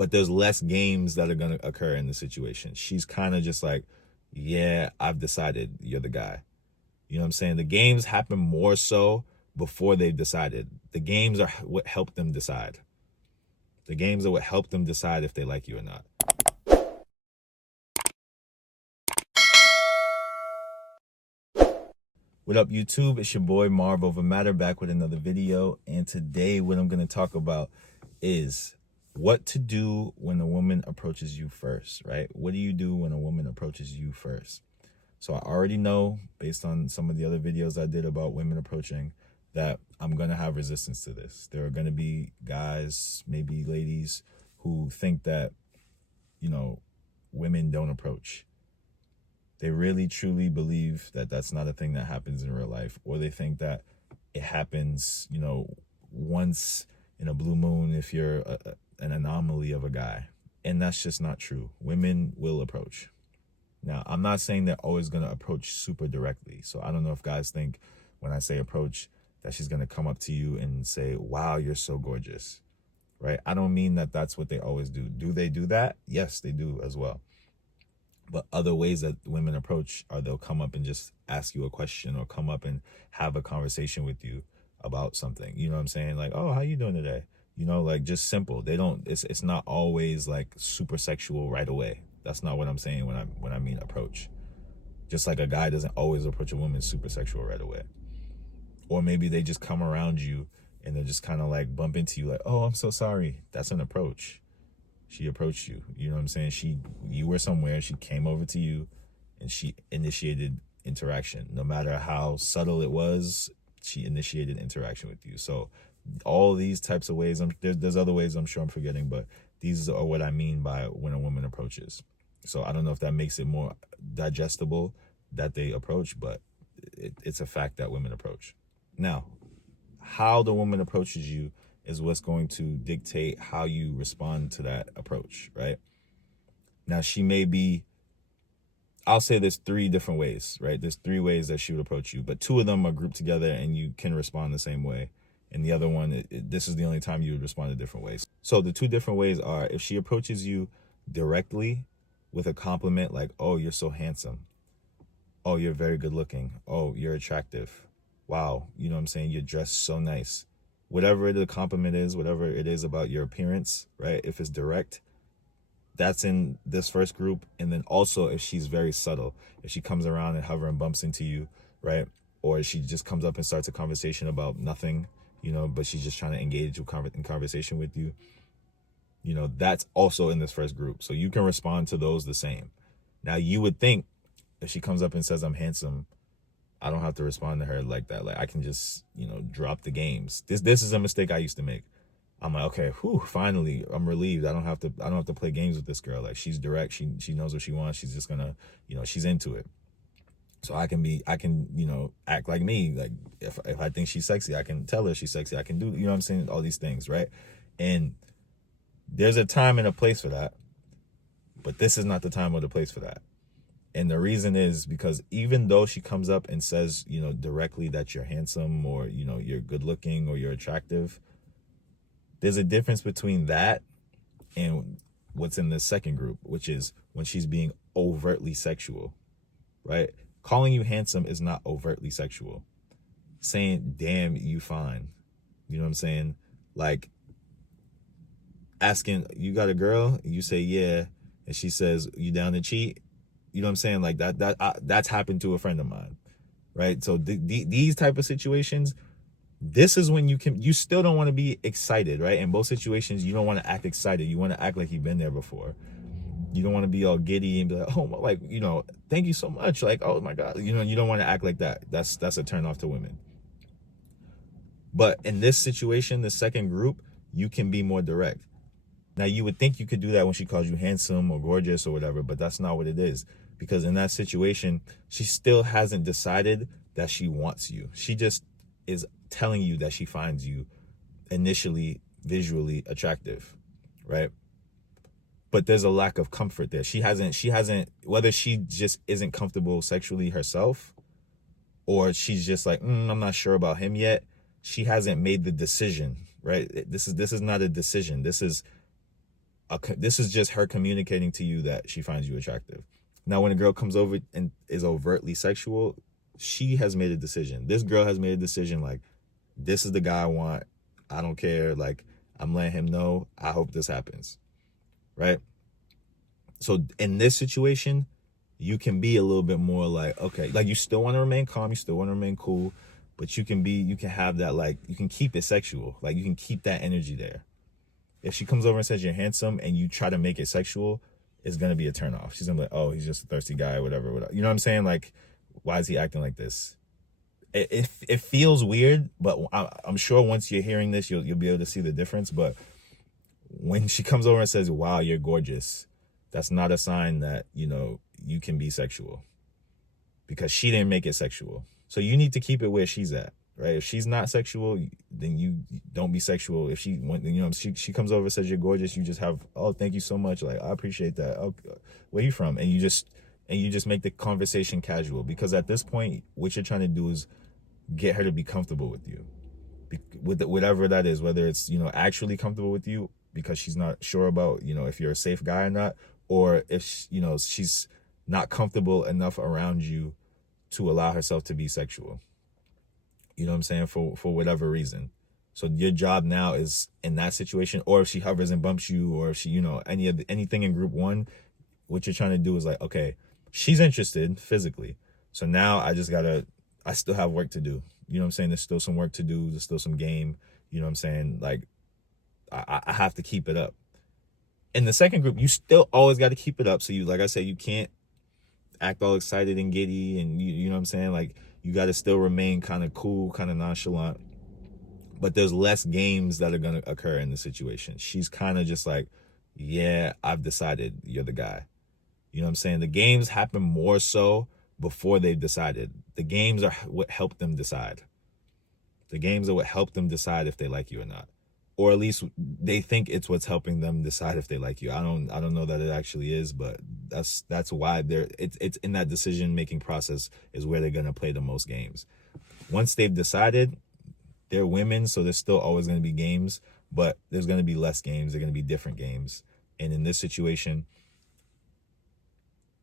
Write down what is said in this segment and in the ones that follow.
but there's less games that are going to occur in the situation. She's kind of just like, yeah, I've decided you're the guy. You know what I'm saying? The games happen more so before they've decided. The games are what help them decide. The games are what help them decide if they like you or not. What up, YouTube? It's your boy Marv Over Matter back with another video. And today what I'm going to talk about is what to do when a woman approaches you first, right? What do you do when a woman approaches you first? So I already know, based on some of the other videos I did about women approaching, that I'm going to have resistance to this. There are going to be guys, maybe ladies, who think that, women don't approach. They really, truly believe that that's not a thing that happens in real life, or they think that it happens, once in a blue moon if you're an anomaly of a guy. And that's just not true. Women will approach. Now, I'm not saying they're always going to approach super directly. So I don't know if guys think when I say approach that she's going to come up to you and say, wow, you're so gorgeous, right? I don't mean that that's what they always do. Do they do that? Yes, they do as well. But other ways that women approach are they'll come up and just ask you a question or come up and have a conversation with you about something. You know what I'm saying? Like, oh, how you doing today? Like just simple. They don't, it's not always like super sexual right away. That's not what I'm saying when I mean approach. Just like a guy doesn't always approach a woman super sexual right away. Or maybe they just come around you and they're just kind of like bump into you like, oh, I'm so sorry. That's an approach. She approached you. You know what I'm saying? You were somewhere, she came over to you and she initiated interaction. No matter how subtle it was, she initiated interaction with you. So all these types of ways, there's other ways I'm sure I'm forgetting, but these are what I mean by when a woman approaches. So I don't know if that makes it more digestible that they approach, but it's a fact that women approach. Now, how the woman approaches you is what's going to dictate how you respond to that approach, right? Now, she may be, I'll say there's 3 different ways, right? There's 3 ways that she would approach you, but 2 of them are grouped together and you can respond the same way. And the other one, this is the only time you would respond a different way. So the 2 different ways are if she approaches you directly with a compliment like, oh, you're so handsome. Oh, you're very good looking. Oh, you're attractive. Wow. You know what I'm saying? You're dressed so nice. Whatever the compliment is, whatever it is about your appearance, right? If it's direct, that's in this first group. And then also if she's very subtle, if she comes around and hover and bumps into you, right? Or she just comes up and starts a conversation about nothing, but she's just trying to engage in conversation with you, that's also in this first group. So you can respond to those the same. Now, you would think if she comes up and says, I'm handsome, I don't have to respond to her like that. Like I can just, drop the games. This is a mistake I used to make. I'm like, okay, finally, I'm relieved. I don't have to play games with this girl. Like she's direct. She knows what she wants. She's just gonna, she's into it. So I can, act like me. Like if I think she's sexy, I can tell her she's sexy. I can do, what I'm saying? All these things, right? And there's a time and a place for that, but this is not the time or the place for that. And the reason is because even though she comes up and says, directly that you're handsome or, you're good looking or you're attractive, there's a difference between that and what's in the second group, which is when she's being overtly sexual, right? Calling you handsome is not overtly sexual. Saying, damn, you fine. You know what I'm saying? Like asking, you got a girl? You say, yeah. And she says, you down to cheat? You know what I'm saying? Like that's happened to a friend of mine, right? So these type of situations, this is when you still don't want to be excited, right? In both situations, you don't want to act excited. You want to act like you've been there before. You don't want to be all giddy and be like, oh, like, thank you so much. Like, oh my God, you don't want to act like that. That's a turn off to women. But in this situation, the second group, you can be more direct. Now, you would think you could do that when she calls you handsome or gorgeous or whatever, but that's not what it is. Because in that situation, she still hasn't decided that she wants you. She just is telling you that she finds you initially visually attractive, right? But there's a lack of comfort there. She hasn't, whether she just isn't comfortable sexually herself, or she's just like, I'm not sure about him yet. She hasn't made the decision, right? This is not a decision. This is, this is just her communicating to you that she finds you attractive. Now, when a girl comes over and is overtly sexual, she has made a decision. This girl has made a decision like, this is the guy I want. I don't care. Like, I'm letting him know. I hope this happens. Right? So in this situation, you can be a little bit more like, okay, like you still want to remain calm, you still want to remain cool, but you can have that, like, you can keep it sexual. Like, you can keep that energy there. If she comes over and says you're handsome and you try to make it sexual, it's going to be a turnoff. She's going to be like, oh, he's just a thirsty guy, whatever. You know what I'm saying? Like, why is he acting like this? It feels weird, but I'm sure once you're hearing this, you'll be able to see the difference. But when she comes over and says, wow, you're gorgeous, that's not a sign that, you can be sexual, because she didn't make it sexual. So you need to keep it where she's at, right? If she's not sexual, then you don't be sexual. If she she comes over and says you're gorgeous, you just have, oh, thank you so much. Like, I appreciate that. Oh, where you from? And you just make the conversation casual, because at this point, what you're trying to do is get her to be comfortable with you, with whatever that is, whether it's, actually comfortable with you because she's not sure about, if you're a safe guy or not, or if, she's not comfortable enough around you to allow herself to be sexual. You know what I'm saying? For whatever reason. So your job now is, in that situation, or if she hovers and bumps you, or if she, anything in group one, what you're trying to do is like, okay, she's interested physically. So now I still have work to do. You know what I'm saying? There's still some work to do. There's still some game. You know what I'm saying? Like, I have to keep it up. In the second group, you still always got to keep it up. So like I said, you can't act all excited and giddy, and you know what I'm saying? Like, you got to still remain kind of cool, kind of nonchalant. But there's less games that are going to occur in the situation. She's kind of just like, yeah, I've decided you're the guy. You know what I'm saying? The games happen more so before they've decided. The games are what help them decide. The games are what help them decide if they like you or not. Or at least they think it's what's helping them decide if they like you. I don't know that it actually is, but that's why it's in that decision-making process is where they're going to play the most games. Once they've decided, they're women, so there's still always going to be games, but there's going to be less games. They're going to be different games. And in this situation,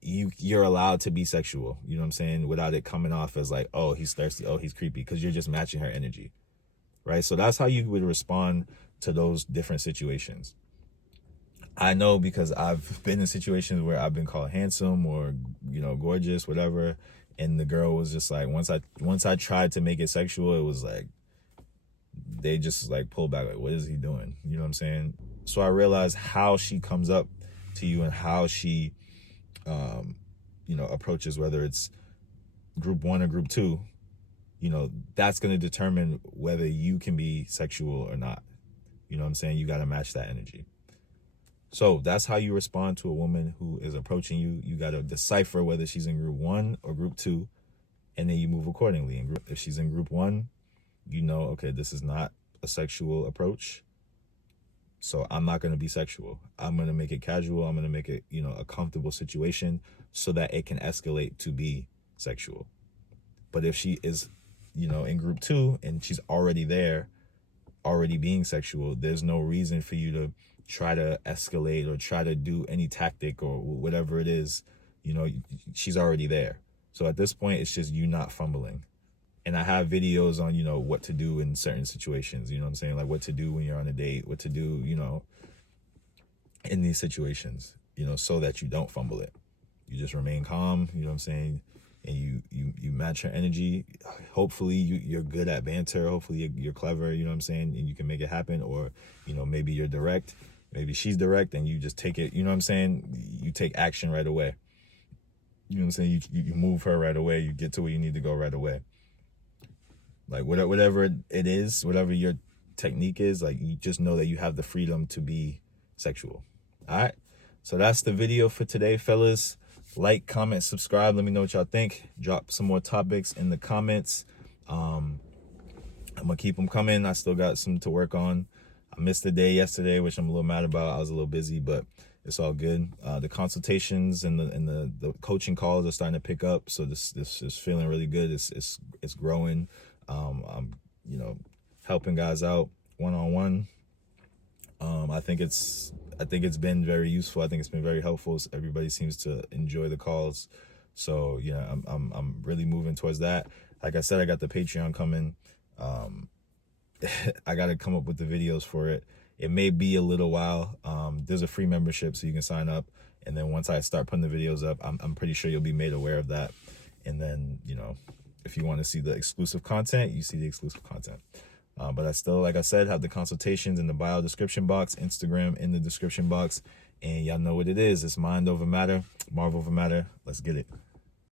you're allowed to be sexual, you know what I'm saying, without it coming off as like, oh, he's thirsty, oh, he's creepy, because you're just matching her energy, right? So that's how you would respond to those different situations. I know, because I've been in situations where I've been called handsome or, gorgeous, whatever, and the girl was just like, once I tried to make it sexual, it was like, they just like pull back, like, what is he doing? You know what I'm saying? So I realized how she comes up to you and how she approaches, whether it's group one or group two, that's going to determine whether you can be sexual or not. You know what I'm saying? You got to match that energy. So that's how you respond to a woman who is approaching you. You got to decipher whether she's in group one or group two, and then you move accordingly. If she's in group one, okay, this is not a sexual approach, so I'm not going to be sexual. I'm going to make it casual. I'm going to make it, a comfortable situation so that it can escalate to be sexual. But if she is, in group two and she's already there, already being sexual, there's no reason for you to try to escalate or try to do any tactic or whatever it is. She's already there. So at this point, it's just you not fumbling. And I have videos on, what to do in certain situations, you know what I'm saying? Like what to do when you're on a date, what to do, in these situations, so that you don't fumble it. You just remain calm, you know what I'm saying? And you match your energy. Hopefully you're good at banter. Hopefully you're clever, you know what I'm saying? And you can make it happen. Or, maybe you're direct, maybe she's direct, and you just take it, you know what I'm saying? You take action right away. You know what I'm saying? You move her right away. You get to where you need to go right away. Like whatever it is, whatever your technique is, like, you just know that you have the freedom to be sexual. All right. So that's the video for today, fellas. Like, comment, subscribe. Let me know what y'all think. Drop some more topics in the comments. I'm going to keep them coming. I still got some to work on. I missed a day yesterday, which I'm a little mad about. I was a little busy, but it's all good. The consultations and the coaching calls are starting to pick up. So this is feeling really good. It's growing. I'm, helping guys out one-on-one. I think it's been very useful. I think it's been very helpful. Everybody seems to enjoy the calls. So yeah, I'm really moving towards that. Like I said, I got the Patreon coming. I got to come up with the videos for it. It may be a little while. There's a free membership, so you can sign up. And then once I start putting the videos up, I'm pretty sure you'll be made aware of that. And then, you know, if you want to see the exclusive content, you see the exclusive content. But I still, like I said, have the consultations in the bio description box, Instagram in the description box. And y'all know what it is. It's mind over matter, Marvel over matter. Let's get it.